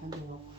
던져놓고.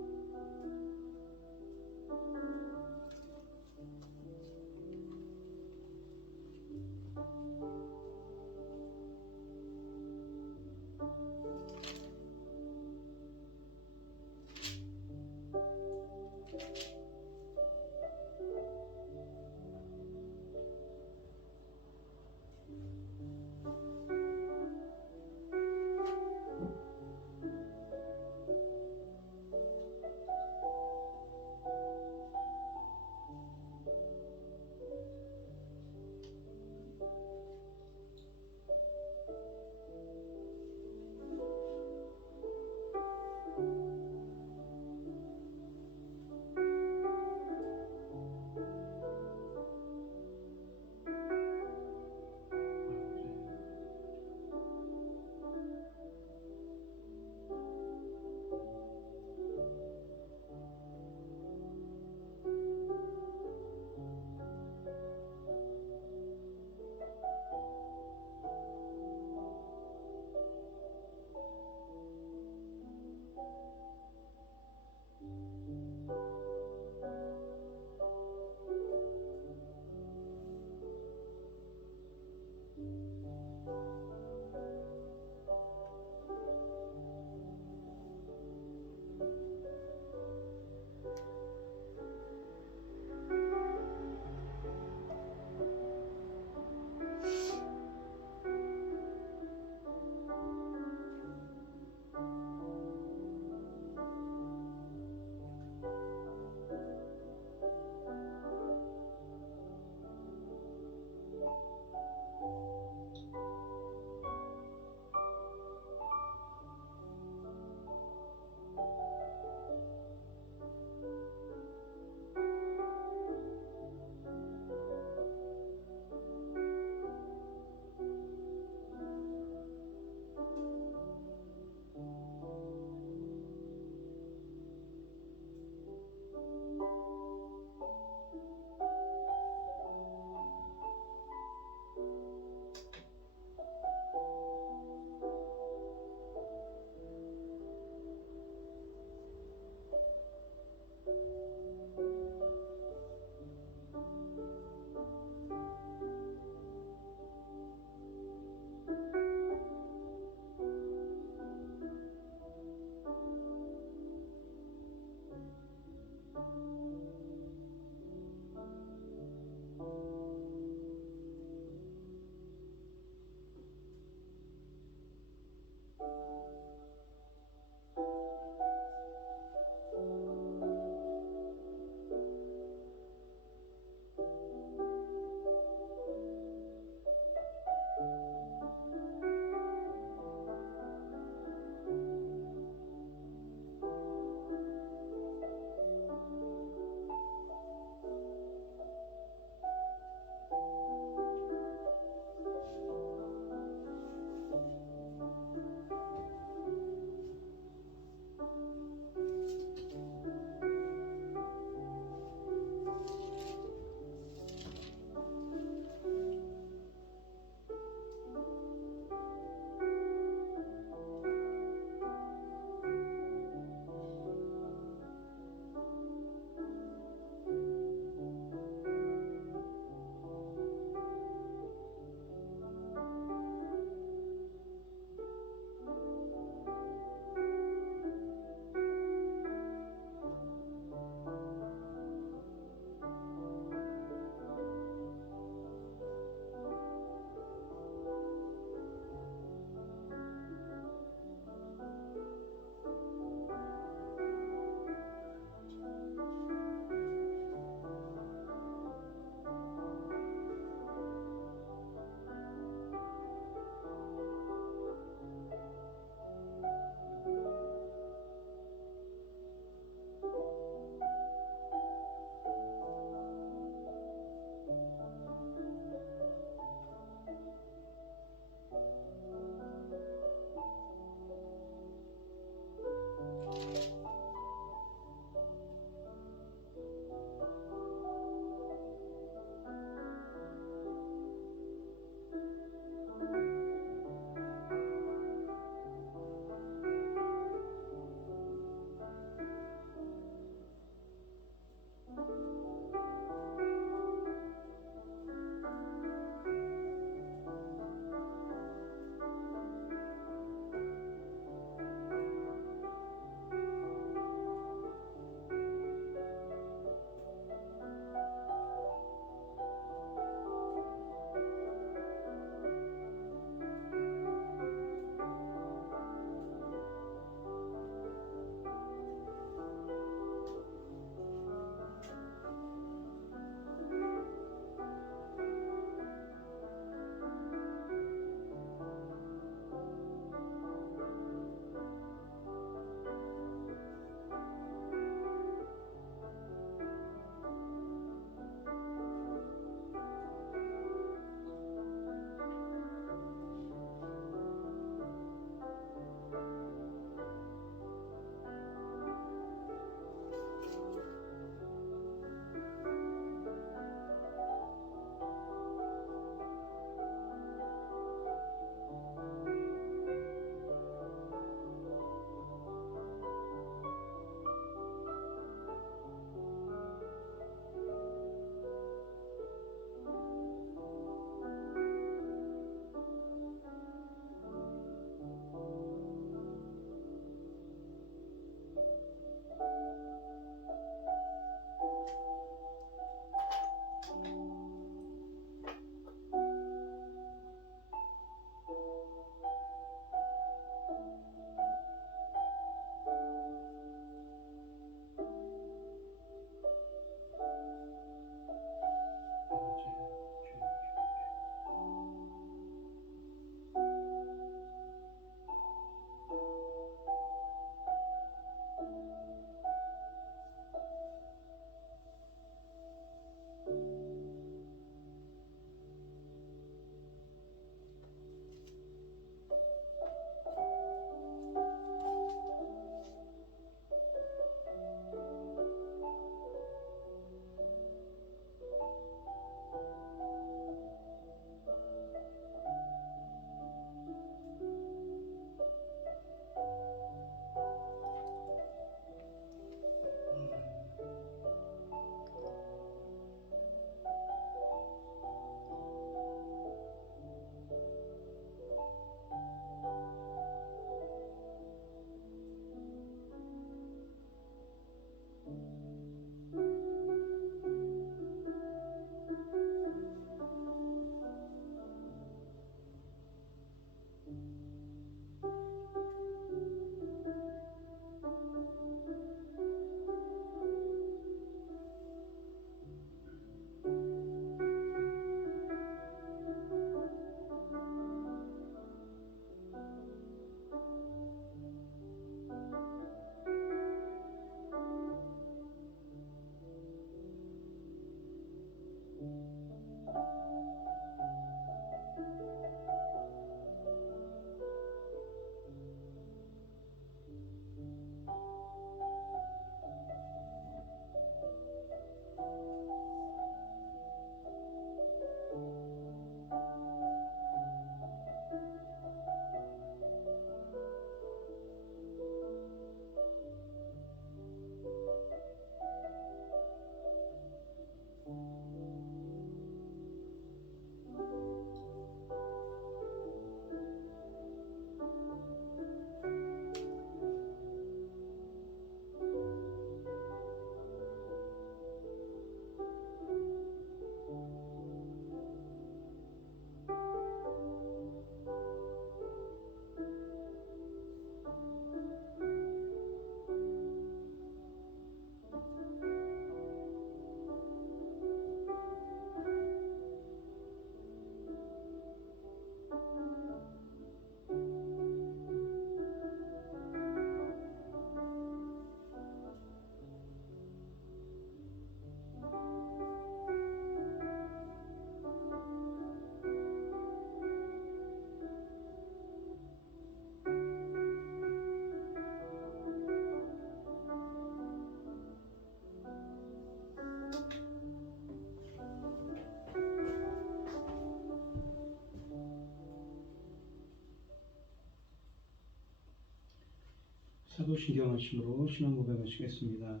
사도신경 하심으로 신앙 고백하시겠습니다.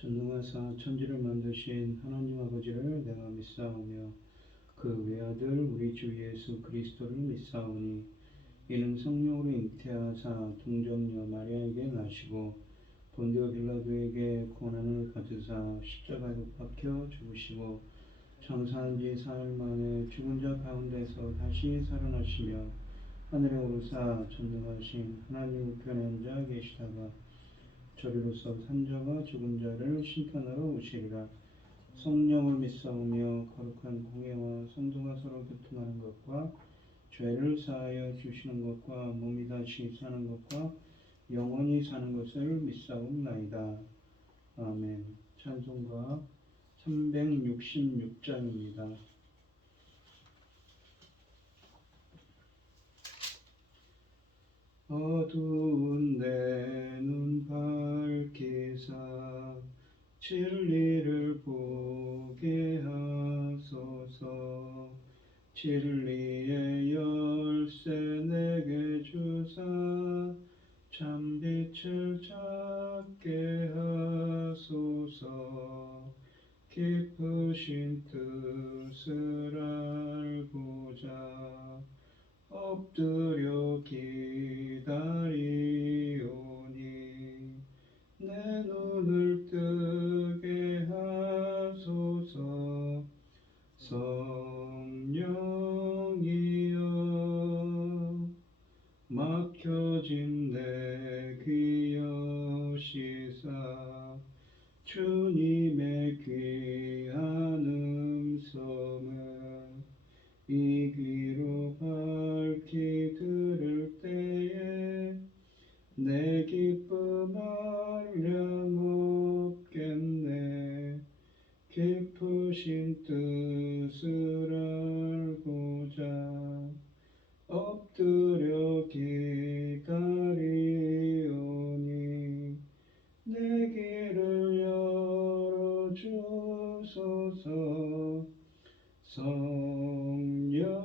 전능하사 천지를 만드신 하나님 아버지를 내가 믿사오며 그 외아들 우리 주 예수 그리스도를 믿사오니 이는 성령으로 잉태하사 동정녀 마리아에게 나시고 본디오 빌라도에게 고난을 받으사 십자가에 못 박혀 죽으시고 장사한 지 사흘 만에 죽은 자 가운데서 다시 살아나시며 하늘에 오르사 전능하신 하나님 우편에 앉아 계시다가 저리로서 산자와 죽은 자를 심판하러 오시리라. 성령을 믿사오며 거룩한 공예와 성도가 서로 교통하는 것과 죄를 사하여 주시는 것과 몸이 다시 사는 것과 영원히 사는 것을 믿사옵나이다. 아멘. 찬송가 366장입니다. 어두운 내 눈 밝히사 진리를 보게 하소서. 진리의 열쇠 내게 주사 참빛을 찾게 하소서. 깊으신 뜻을 알고자 엎드려 기다리오니 내 눈을 뜨게 하소서. 성령이여 막혀진 내 귀 여시사 주님의 귀한 음성을 이 귀로 밝히 들을 때에 내 기쁨 한량 없겠네. 깊으신 뜻을 알고자 엎드려 기다리오니 내 귀를 열어주소서. 성령이여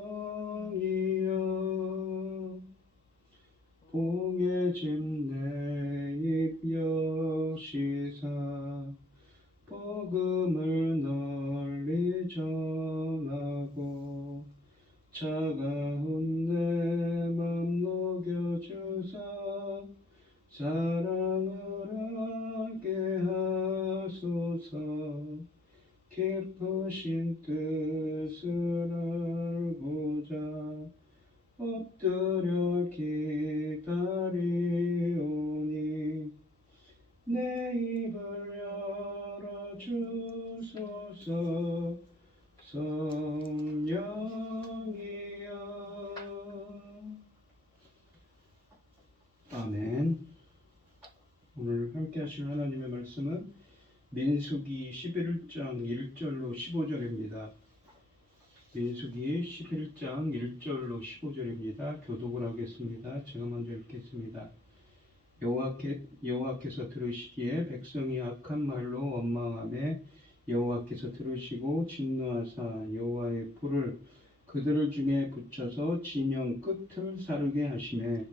봉해진 내 입 여시사 복음을 널리 전하고 차가운 내 맘 녹여주사 사랑을 하게 하소서. 깊으신 뜻을 알고자 엎드려 기다리오니 내 입을 열어주소서. 성령이여. 아멘. 오늘 함께 하실 하나님의 말씀은 민수기 11장 1절로 15절입니다. 민수기 11장 1절로 15절입니다. 교독을 하겠습니다. 제가 먼저 읽겠습니다. 여호와께서 들으시기에 백성이 악한 말로 원망하며 여호와께서 들으시고 진노하사 여호와의 불을 그들 중에 붙여서 지명 끝을 사르게 하시매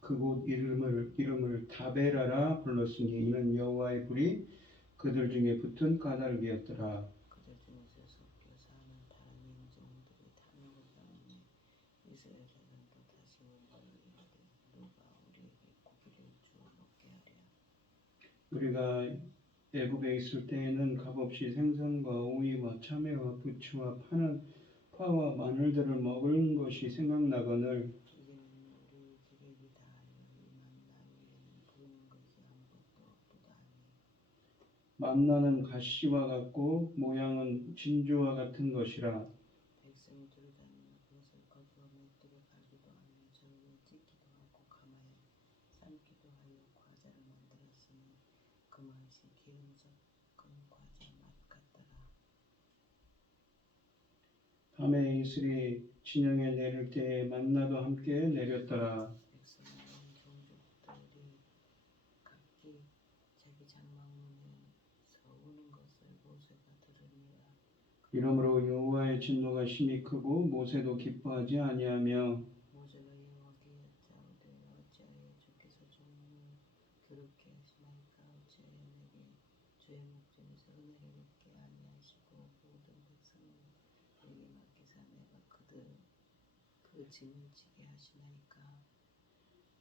그곳 이름을 다베라라 불렀으니 이는 여호와의 불이 그들 중에 붙은 까닭이었더라. 그들 중에서 섞여 사는 다른 인종들이 탐욕을 당하며 이스라엘은 또 다시 원망하게 하되 누가 우리에게 고기를 주어 먹게 하랴. 우리가 애굽에 있을 때에는 값없이 생선과 오이와 참외와 부추와 파와 마늘들을 먹은 것이 생각나거늘 만나는 가시와 같고 모양은 진주와 같은 것이라. 백성이 돌다니며 그것을 거두어 맷돌에 갈기도 하며 저녁에 찢기도 하고 감하여 삶기도 하여 과자를 만들었으니 그 맛이 기름 섞은 과자 맛 같더라. 밤에 이슬이 진영에 내릴 때에 만나도 함께 내렸더라. 자기 장막문에 서우는 것을 모세가 들으니라. 이러므로 여호와의 진노가 심히 크고 모세도 기뻐하지 아니하며 모세가 여호와께 여짜오되 어찌하여 주께서 종을 괴롭게 하시나이까 어찌하여 내게 주의 목전에서 은혜를 입게 아니하시고 모든 백성을 내게 맡기사 내가 그 짐을 지게 하시나이까.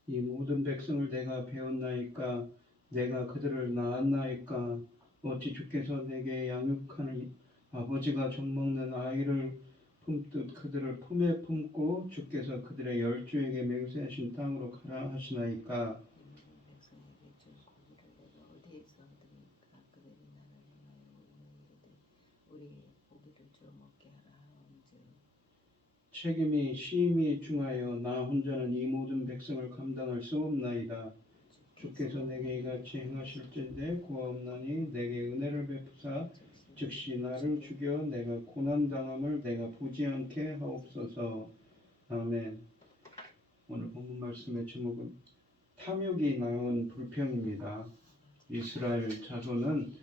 이 모든 백성을 내가 배웠나이까 내가 그들을 낳았나이까 어찌 주께서 내게 양육하는 아버지가 젖먹는 아이를 품듯 그들을 품에 품고 주께서 그들의 열조에게 맹세하신 땅으로 가라 하시나이까. 이 모든 백성에게 줄 고기를 내가 어디에서 얻으니까. 그들이 나를 행하여 우리는 이르되 우리의 고기를 주어 먹게 하라 하온즉 책임이 심히 중하여 나 혼자는 이 모든 백성을 감당할 수 없나이다. 주께서 내게 이같이 행하실진대 구하옵나니 내게 은혜를 베푸사 즉시 나를 죽여 내가 고난당함을 내가 보지 않게 하옵소서. 아멘. 오늘 본문 말씀의 제목은 탐욕이 낳은 불평입니다. 이스라엘 자손은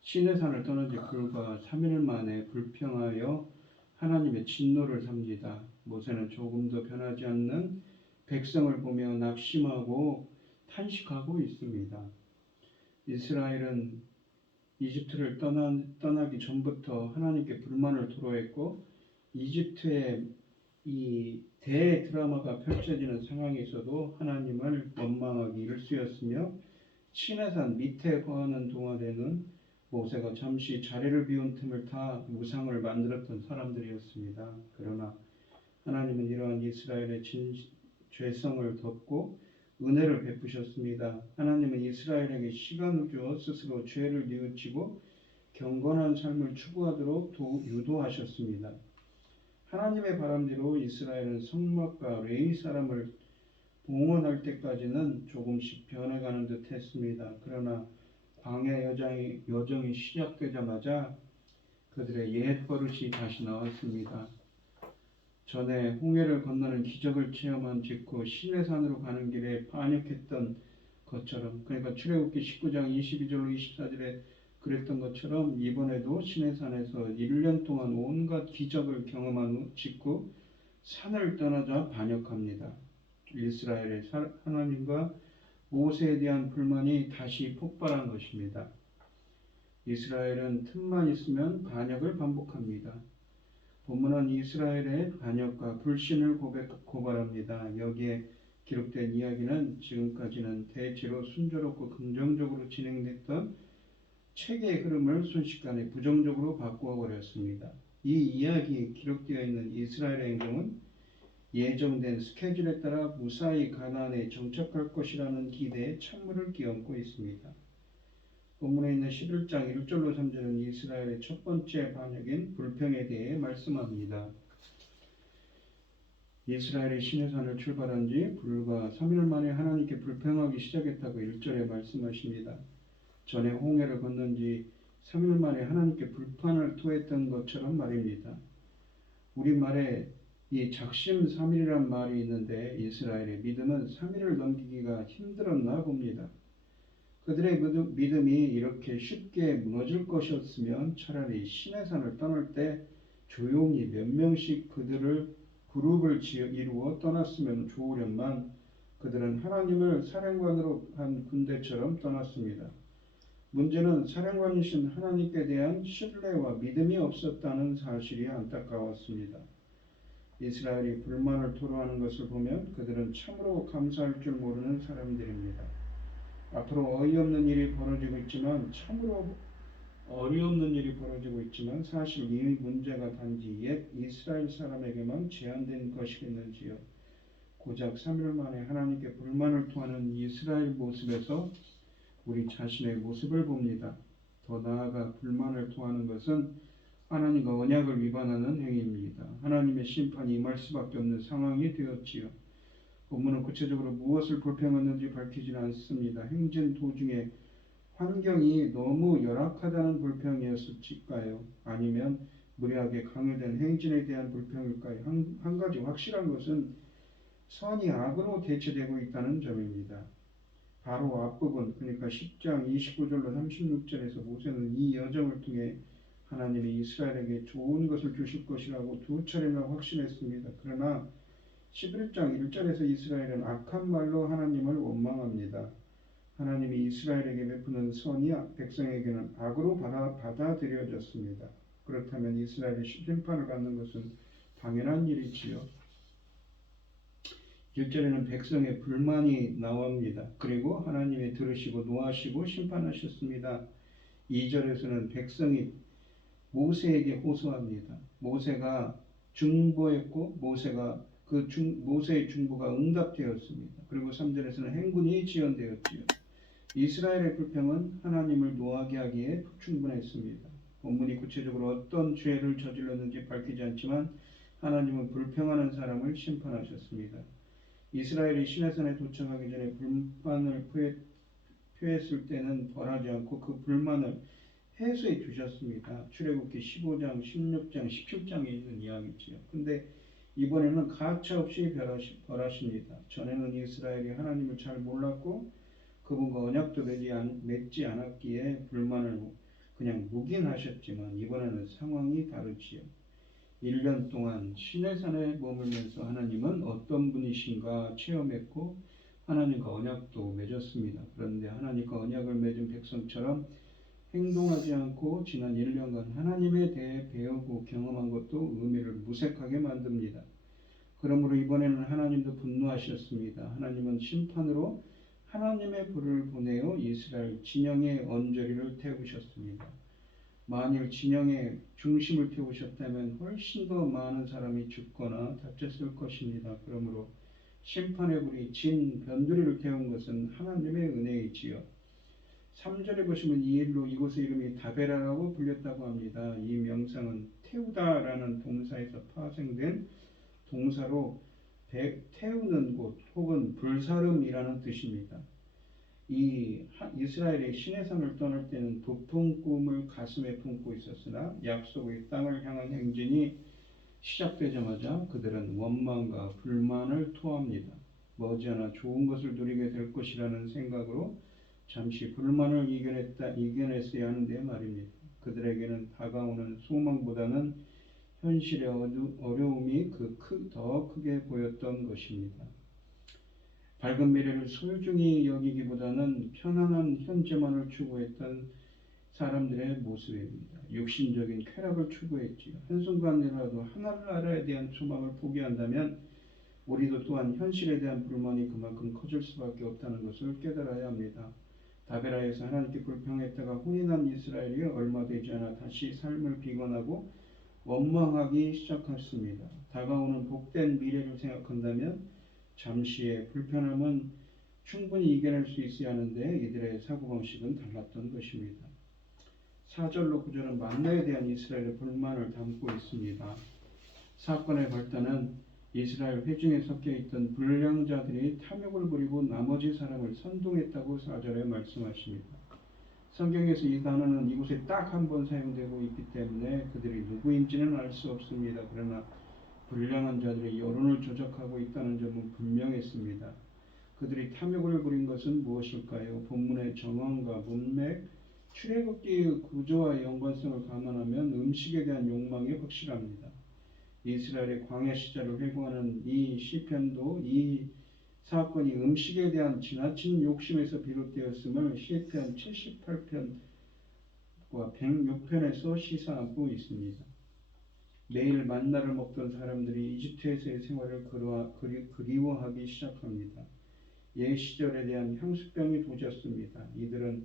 시내산을 떠난 지 불과 3일 만에 불평하여 하나님의 진노를 삽니다. 모세는 조금도 변하지 않는 백성을 보며 낙심하고 탄식하고 있습니다. 이스라엘은 이집트를 떠나기 전부터 하나님께 불만을 토로했고 이집트의 이 대드라마가 펼쳐지는 상황에서도 하나님을 원망하기 일쑤였으며 시내산 밑에 거하는 동안에는 모세가 잠시 자리를 비운 틈을 타 우상을 만들었던 사람들이었습니다. 그러나 하나님은 이러한 이스라엘의 죄성을 덮고 은혜를 베푸셨습니다. 하나님은 이스라엘에게 시간을 주어 스스로 죄를 뉘우치고 경건한 삶을 추구하도록 유도하셨습니다. 하나님의 바람대로 이스라엘은 성막과 레위 사람을 봉헌할 때까지는 조금씩 변해가는 듯 했습니다. 그러나 광야 여정이 시작되자마자 그들의 옛 버릇이 다시 나왔습니다. 전에 홍해를 건너는 기적을 체험한 직후 시내산으로 가는 길에 반역했던 것처럼, 그러니까 출애굽기 19장 22절로 24절에 그랬던 것처럼 이번에도 시내산에서 1년 동안 온갖 기적을 경험한 직후 산을 떠나자 반역합니다. 이스라엘의 하나님과 모세에 대한 불만이 다시 폭발한 것입니다. 이스라엘은 틈만 있으면 반역을 반복합니다. 본문은 이스라엘의 반역과 불신을 고발합니다. 여기에 기록된 이야기는 지금까지는 대체로 순조롭고 긍정적으로 진행됐던 책의 흐름을 순식간에 부정적으로 바꾸어 버렸습니다. 이 이야기에 기록되어 있는 이스라엘의 행동은 예정된 스케줄에 따라 무사히 가나안에 정착할 것이라는 기대에 찬물을 끼얹고 있습니다. 본문에 있는 11장 1절로 3절은 이스라엘의 첫 번째 반역인 불평에 대해 말씀합니다. 이스라엘이 시내산을 출발한 지 불과 3일 만에 하나님께 불평하기 시작했다고 1절에 말씀하십니다. 전에 홍해를 건넌 지 3일 만에 하나님께 불판을 토했던 것처럼 말입니다. 우리말에 이 작심삼일이란 말이 있는데 이스라엘의 믿음은 3일을 넘기기가 힘들었나 봅니다. 그들의 믿음이 이렇게 쉽게 무너질 것이었으면 차라리 시내산을 떠날 때 조용히 몇 명씩 그룹을 이루어 떠났으면 좋으련만 그들은 하나님을 사령관으로 한 군대처럼 떠났습니다. 문제는 사령관이신 하나님께 대한 신뢰와 믿음이 없었다는 사실이 안타까웠습니다. 이스라엘이 불만을 토로하는 것을 보면 그들은 참으로 감사할 줄 모르는 사람들입니다. 앞으로 어이없는 일이 벌어지고 있지만 참으로 어이없는 일이 벌어지고 있지만 사실 이 문제가 단지 옛 이스라엘 사람에게만 제한된 것이겠는지요. 고작 3일 만에 하나님께 불만을 토하는 이스라엘 모습에서 우리 자신의 모습을 봅니다. 더 나아가 불만을 토하는 것은 하나님과 언약을 위반하는 행위입니다. 하나님의 심판이 임할 수밖에 없는 상황이 되었지요. 본문은 구체적으로 무엇을 불평했는지 밝히지는 않습니다. 행진 도중에 환경이 너무 열악하다는 불평이었을까요? 아니면 무리하게 강요된 행진에 대한 불평일까요? 한 가지 확실한 것은 선이 악으로 대체되고 있다는 점입니다. 바로 앞부분, 그러니까 10장 29절로 36절에서 모세는 이 여정을 통해 하나님이 이스라엘에게 좋은 것을 주실 것이라고 두 차례나 확신했습니다. 그러나 11장 1절에서 이스라엘은 악한 말로 하나님을 원망합니다. 하나님이 이스라엘에게 베푸는 선이 백성에게는 악으로 받아들여졌습니다. 그렇다면 이스라엘이 심판을 받는 것은 당연한 일이지요. 1절에는 백성의 불만이 나옵니다. 그리고 하나님이 들으시고 노하시고 심판하셨습니다. 2절에서는 백성이 모세에게 호소합니다. 모세가 중보했고 모세의 중보가 응답되었습니다. 그리고 3절에서는 행군이 지연되었지요. 이스라엘의 불평은 하나님을 노하게 하기에 충분했습니다. 본문이 구체적으로 어떤 죄를 저질렀는지 밝히지 않지만 하나님은 불평하는 사람을 심판하셨습니다. 이스라엘이 시내산에 도착하기 전에 불만을 표했을 때는 벌하지 않고 그 불만을 해소해 주셨습니다. 출애굽기 15장, 16장, 17장에 있는 이야기지요. 근데 이번에는 가차없이 벌하십니다. 전에는 이스라엘이 하나님을 잘 몰랐고 그분과 언약도 맺지 않았기에 불만을 그냥 묵인하셨지만 이번에는 상황이 다르지요. 1년 동안 시내산에 머물면서 하나님은 어떤 분이신가 체험했고 하나님과 언약도 맺었습니다. 그런데 하나님과 언약을 맺은 백성처럼 행동하지 않고 지난 1년간 하나님에 대해 배우고 경험한 것도 의미를 무색하게 만듭니다. 그러므로 이번에는 하나님도 분노하셨습니다. 하나님은 심판으로 하나님의 불을 보내어 이스라엘 진영의 언저리를 태우셨습니다. 만일 진영의 중심을 태우셨다면 훨씬 더 많은 사람이 죽거나 다쳤을 것입니다. 그러므로 심판의 불이 진 변두리를 태운 것은 하나님의 은혜이지요. 3절에 보시면 이 일로 이곳의 이름이 다베라라고 불렸다고 합니다. 이 명상은 태우다라는 동사에서 파생된 동사로 태우는 곳 혹은 불사름이라는 뜻입니다. 이 이스라엘이 시내산을 떠날 때는 부푼 꿈을 가슴에 품고 있었으나 약속의 땅을 향한 행진이 시작되자마자 그들은 원망과 불만을 토합니다. 머지않아 좋은 것을 누리게 될 것이라는 생각으로 잠시 불만을 이겨냈어야 하는데 말입니다. 그들에게는 다가오는 소망보다는 현실의 어려움이 더 크게 보였던 것입니다. 밝은 미래를 소중히 여기기보다는 편안한 현재만을 추구했던 사람들의 모습입니다. 육신적인 쾌락을 추구했지요. 한순간이라도 하늘나라에 대한 소망을 포기한다면 우리도 또한 현실에 대한 불만이 그만큼 커질 수밖에 없다는 것을 깨달아야 합니다. 다베라에서 하나님께 불평했다가 혼이 난 이스라엘이 얼마 되지 않아 다시 삶을 비관하고 원망하기 시작했습니다. 다가오는 복된 미래를 생각한다면 잠시의 불편함은 충분히 이겨낼 수 있어야 하는데 이들의 사고방식은 달랐던 것입니다. 4절로 9절은 만나에 대한 이스라엘의 불만을 담고 있습니다. 사건의 발단은 이스라엘 회중에 섞여 있던 불량자들이 탐욕을 부리고 나머지 사람을 선동했다고 4절에 말씀하십니다. 성경에서 이 단어는 이곳에 딱 한 번 사용되고 있기 때문에 그들이 누구인지는 알 수 없습니다. 그러나 불량한 자들이 여론을 조작하고 있다는 점은 분명했습니다. 그들이 탐욕을 부린 것은 무엇일까요? 본문의 정황과 문맥, 출애굽기의 구조와 연관성을 감안하면 음식에 대한 욕망이 확실합니다. 이스라엘의 광야 시절을 회고하는 이 시편도 이 사건이 음식에 대한 지나친 욕심에서 비롯되었음을 시편 78편과 106편에서 시사하고 있습니다. 매일 만나를 먹던 사람들이 이집트에서의 생활을 그리워하기 시작합니다. 옛 시절에 대한 향수병이 도졌습니다. 이들은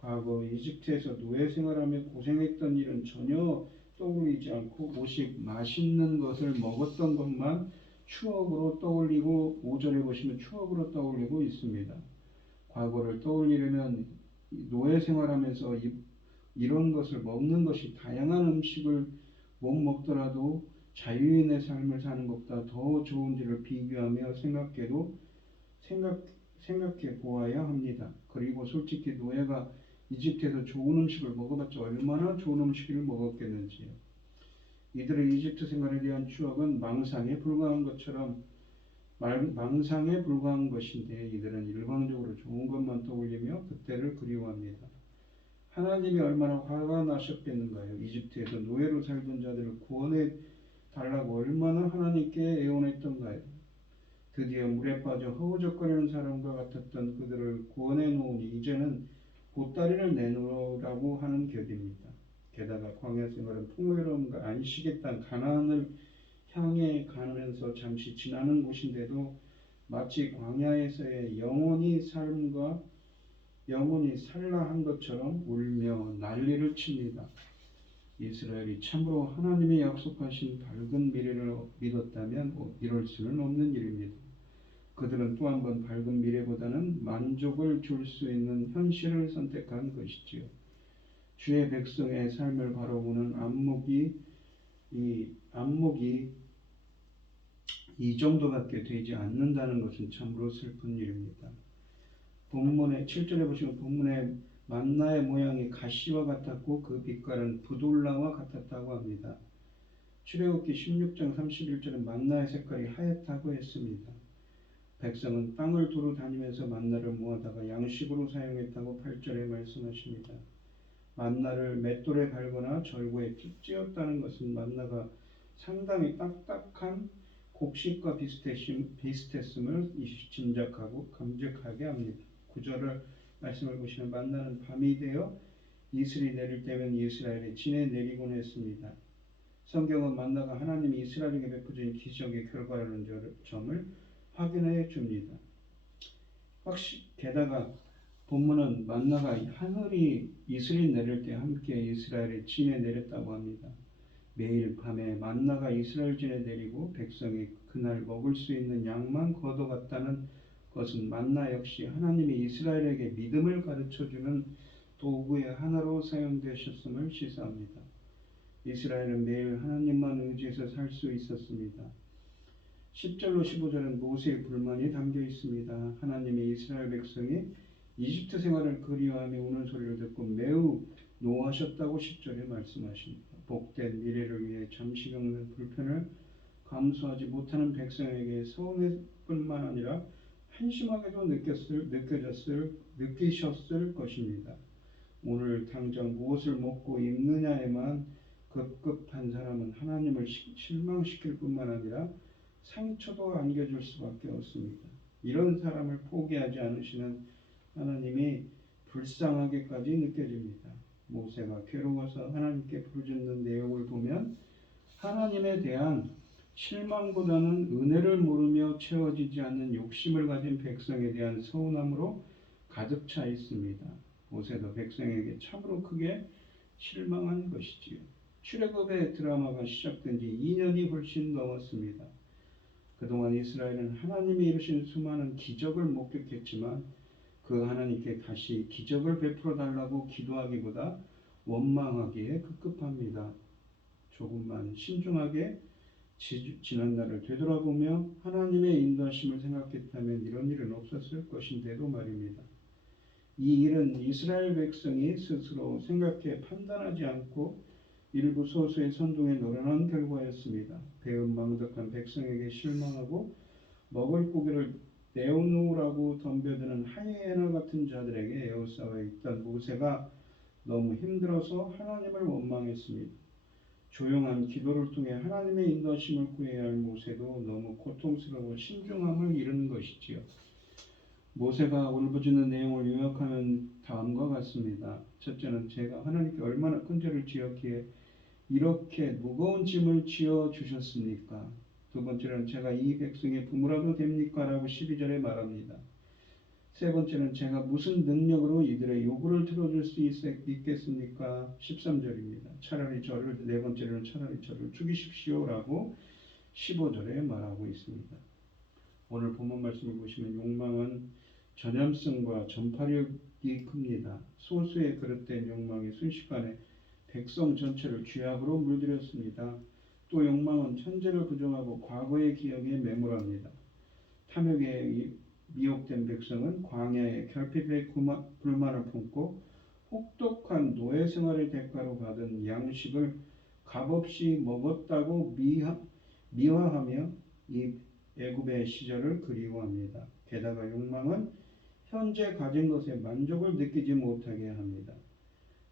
과거 이집트에서 노예 생활하며 고생했던 일은 전혀 떠올리지 않고 오직 맛있는 것을 먹었던 것만 추억으로 떠올리고 5절에 보시면 추억으로 떠올리고 있습니다. 과거를 떠올리려면 노예 생활하면서 이런 것을 먹는 것이 다양한 음식을 못 먹더라도 자유인의 삶을 사는 것보다 더 좋은지를 비교하며 생각해 보아야 합니다. 그리고 솔직히 노예가 이집트에서 좋은 음식을 먹어봤자 얼마나 좋은 음식을 먹었겠는지요. 이들의 이집트 생활에 대한 추억은 망상에 불과한 것인데 이들은 일방적으로 좋은 것만 떠올리며 그때를 그리워합니다. 하나님이 얼마나 화가 나셨겠는가요? 이집트에서 노예로 살던 자들을 구원해 달라고 얼마나 하나님께 애원했던가요? 드디어 물에 빠져 허우적거리는 사람과 같았던 그들을 구원해 놓으니 이제는 보따리를 내놓으라고 하는 격입니다. 게다가 광야 생활은 풍요로움과 안식의 땅 가나안을 향해 가면서 잠시 지나는 곳인데도 마치 광야에서의 영원히 살라 한 것처럼 울며 난리를 칩니다. 이스라엘이 참으로 하나님이 약속하신 밝은 미래를 믿었다면 이럴 수는 없는 일입니다. 그들은 또 한 번 밝은 미래보다는 만족을 줄 수 있는 현실을 선택한 것이지요. 주의 백성의 삶을 바라보는 안목이 이 정도밖에 되지 않는다는 것은 참으로 슬픈 일입니다. 본문의 7절에 보시면 본문의 만나의 모양이 가시와 같았고 그 빛깔은 부돌라와 같았다고 합니다. 출애굽기 16장 31절은 만나의 색깔이 하얗다고 했습니다. 백성은 땅을 두루 다니면서 만나를 모아다가 양식으로 사용했다고 8절에 말씀하십니다. 만나를 맷돌에 갈거나 절구에 쭉 찧었다는 것은 만나가 상당히 딱딱한 곡식과 비슷했음을 짐작하고 감격하게 합니다. 9절을 말씀을 보시면 만나는 밤이 되어 이슬이 내릴 때면 이스라엘의 진에 내리곤 했습니다. 성경은 만나가 하나님이 이스라엘에게 베푸신 기적의 결과라는 점을 확인해 줍니다. 게다가 본문은 만나가 하늘이 이슬이 내릴 때 함께 이스라엘의 진에 내렸다고 합니다. 매일 밤에 만나가 이스라엘 진에 내리고 백성이 그날 먹을 수 있는 양만 걷어갔다는 것은 만나 역시 하나님이 이스라엘에게 믿음을 가르쳐주는 도구의 하나로 사용되셨음을 시사합니다. 이스라엘은 매일 하나님만 의지해서 살 수 있었습니다. 10절로 15절은 모세의 불만이 담겨 있습니다. 하나님이 이스라엘 백성이 이집트 생활을 그리워하며 우는 소리를 듣고 매우 노하셨다고 10절에 말씀하십니다. 복된 미래를 위해 잠시 겪는 불편을 감수하지 못하는 백성에게 서운할 뿐만 아니라 한심하게도 느끼셨을 것입니다. 오늘 당장 무엇을 먹고 입느냐에만 급급한 사람은 하나님을 실망시킬 뿐만 아니라 상처도 안겨줄 수밖에 없습니다. 이런 사람을 포기하지 않으시는 하나님이 불쌍하게까지 느껴집니다. 모세가 괴로워서 하나님께 부르짖는 내용을 보면 하나님에 대한 실망보다는 은혜를 모르며 채워지지 않는 욕심을 가진 백성에 대한 서운함으로 가득 차 있습니다. 모세도 백성에게 참으로 크게 실망한 것이지요. 출애굽의 드라마가 시작된 지 2년이 훨씬 넘었습니다. 그동안 이스라엘은 하나님이 이루신 수많은 기적을 목격했지만 그 하나님께 다시 기적을 베풀어 달라고 기도하기보다 원망하기에 급급합니다. 조금만 신중하게 지난 날을 되돌아보며 하나님의 인도하심을 생각했다면 이런 일은 없었을 것인데도 말입니다. 이 일은 이스라엘 백성이 스스로 생각해 판단하지 않고 일부 소수의 선동에 노련한 결과였습니다. 배은망덕한 백성에게 실망하고 먹을 고기를 내어놓으라고 덤벼드는 하이에나 같은 자들에게 에워싸여 있던 모세가 너무 힘들어서 하나님을 원망했습니다. 조용한 기도를 통해 하나님의 인도하심을 구해야 할 모세도 너무 고통스러워 신중함을 잃은 것이지요. 모세가 울부짖는 내용을 요약하면 다음과 같습니다. 첫째는 제가 하나님께 얼마나 큰 죄를 지었기에 이렇게 무거운 짐을 지어 주셨습니까? 두 번째는 제가 이 백성의 부모라도 됩니까? 라고 12절에 말합니다. 세 번째는 제가 무슨 능력으로 이들의 요구를 들어줄 수 있겠습니까? 13절입니다. 네 번째는 차라리 저를 죽이십시오 라고 15절에 말하고 있습니다. 오늘 본문 말씀을 보시면 욕망은 전염성과 전파력이 큽니다. 소수의 그릇된 욕망이 순식간에 백성 전체를 죄악으로 물들였습니다. 또 욕망은 천재를 부정하고 과거의 기억에 매몰합니다. 탐욕에 미혹된 백성은 광야의 결핍의 불만을 품고 혹독한 노예 생활의 대가로 받은 양식을 값없이 먹었다고 미화하며 이 애굽의 시절을 그리워합니다. 게다가 욕망은 현재 가진 것에 만족을 느끼지 못하게 합니다.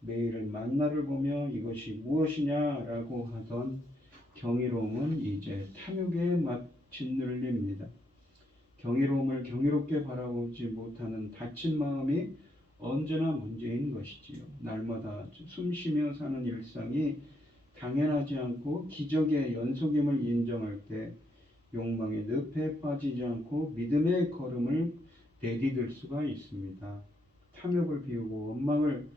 매일 만나를 보며 이것이 무엇이냐라고 하던 경이로움은 이제 탐욕에 짓눌립니다. 경이로움을 경이롭게 바라보지 못하는 다친 마음이 언제나 문제인 것이지요. 날마다 숨쉬며 사는 일상이 당연하지 않고 기적의 연속임을 인정할 때 욕망의 늪에 빠지지 않고 믿음의 걸음을 내디딜 수가 있습니다. 탐욕을 비우고 원망을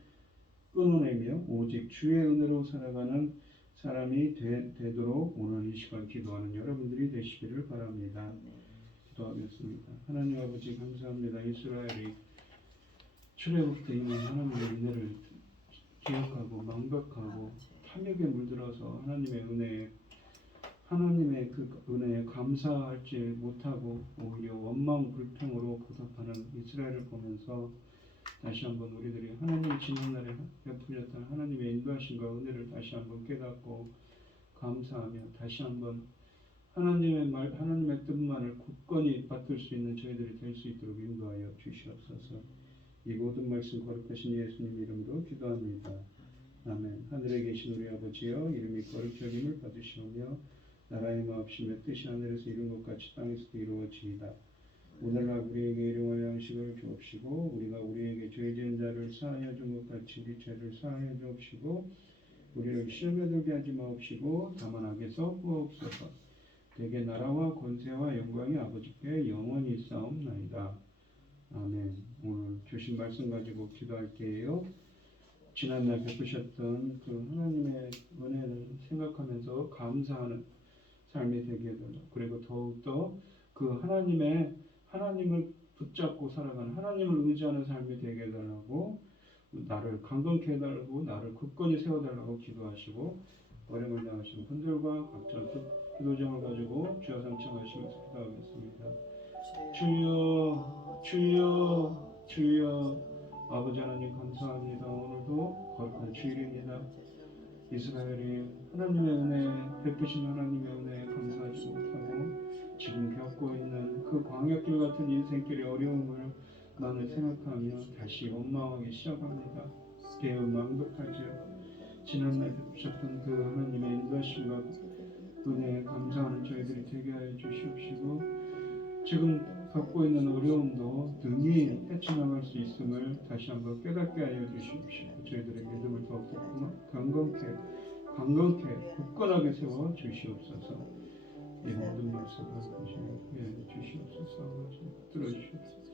끊어내며 오직 주의 은혜로 살아가는 사람이 되도록 오늘 이 시간 기도하는 여러분들이 되시기를 바랍니다. 기도하겠습니다. 하나님 아버지 감사합니다. 이스라엘이 출애굽 때 이미 하나님의 은혜를 기억하고 망각하고 탐욕에 물들어서 하나님의 그 은혜에 감사하지 못하고 오히려 원망 불평으로 보답하는 이스라엘을 보면서 다시 한번 우리들이 하나님 지난날에 베풀렸던 하나님의 인도하심과 은혜를 다시 한번 깨닫고 감사하며 다시 한번 하나님의 뜻만을 굳건히 받들 수 있는 저희들이 될 수 있도록 인도하여 주시옵소서. 이 모든 말씀 거룩하신 예수님 이름으로 기도합니다. 아멘. 하늘에 계신 우리 아버지여, 이름이 거룩하심을 받으시오며 나라의 마옵심의 뜻이 하늘에서 이룬 것 같이 땅에서도 이루어지이다. 오늘날 우리에게 일용할 양식을 주옵시고 우리가 우리에게 죄 지은 자를 사하여 준 것 같이 우리 죄를 사하여 주옵시고 우리를 시험에 들게 하지 마옵시고 다만 악에서 구하옵소서. 대개 나라와 권세와 영광이 아버지께 영원히 있사옵나이다. 아멘. 오늘 주신 말씀 가지고 기도할게요. 지난날 베푸셨던 그 하나님의 은혜를 생각하면서 감사하는 삶이 되게 해달라고, 그리고 더욱더 그 하나님을 붙잡고 살아가는, 하나님을 의지하는 삶이 되게 해달라고, 나를 강건케 해달라고, 나를 굳건히 세워달라고 기도하시고, 어려움을 당하시는 분들과 각자 기도정을 가지고 주여 삼창하시면서 기도하겠습니다. 주여, 주여, 주여. 아버지 하나님 감사합니다. 오늘도 거룩한 주일입니다. 이스라엘이 하나님의 은혜, 베푸신 하나님의 은혜에 감사하지 못하고 지금 겪고 있는 그 광역길 같은 인생길의 어려움을 나는 생각하며 다시 원망하기 시작합니다. 개음 망독하지요. 지난날 베푸셨던 그 하나님의 인도하심과 은혜에 감사하는 저희들이 되게 하여 주시옵시고 지금 겪고 있는 어려움도 능히 헤쳐나갈 수 있음을 다시 한번 깨닫게 하여 주시옵시고 저희들의 믿음을 더욱더 강건케 굳건하게 세워 주시옵소서. 이 모든 말씀을 주시옵소서. 아버지 들어주시옵소서.